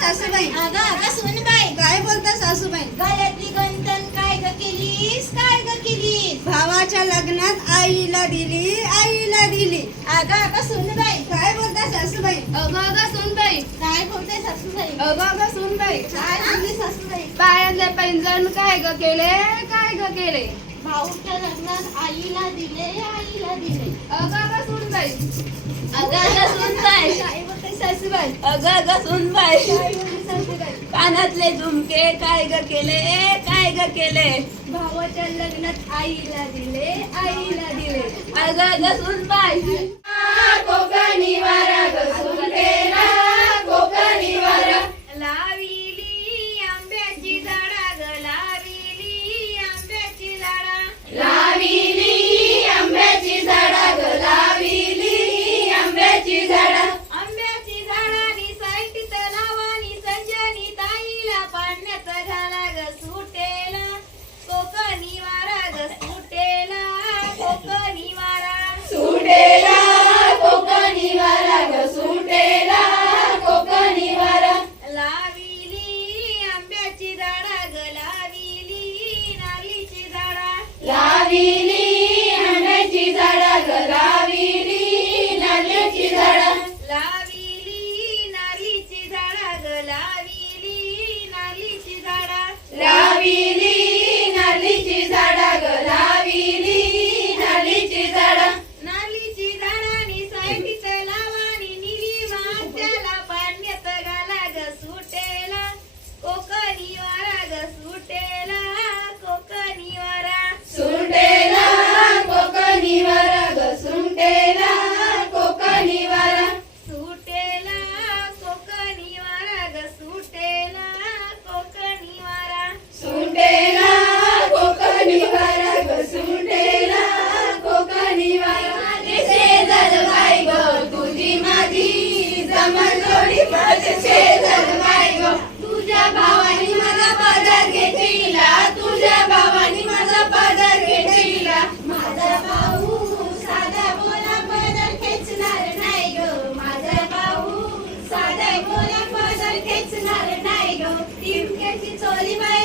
सासूबाई? अगं अगं सुनबाई. काय बोलता सासूबाई? गळ्यातली गंतन काय ग केलीस? काय ग केलीस? भावाच्या लग्नात आईला दिली आईला दिली. अगं अगं सुनबाई. काय बोलता सासूबाई? अगं अगं सुनबाई. काय बोलते सासूबाई? अगं अगं सुनबाई. काय बोलली सासूबाई? पायातले पैंजण काय ग केले? काय ग केले? भाऊच्या लग्नात आईला दिले आईला दिले. अगं अगं सुनबाई. अगं अगं सुनबाई. बोलते सासूबाई. अगं अगं सुनबाई कानातले झुमके काय ग केले? काय ग केले? भावाच्या लग्नात आईला दिले आईला दिले. अगं अगं सुनबाई Hallelujah. You can't.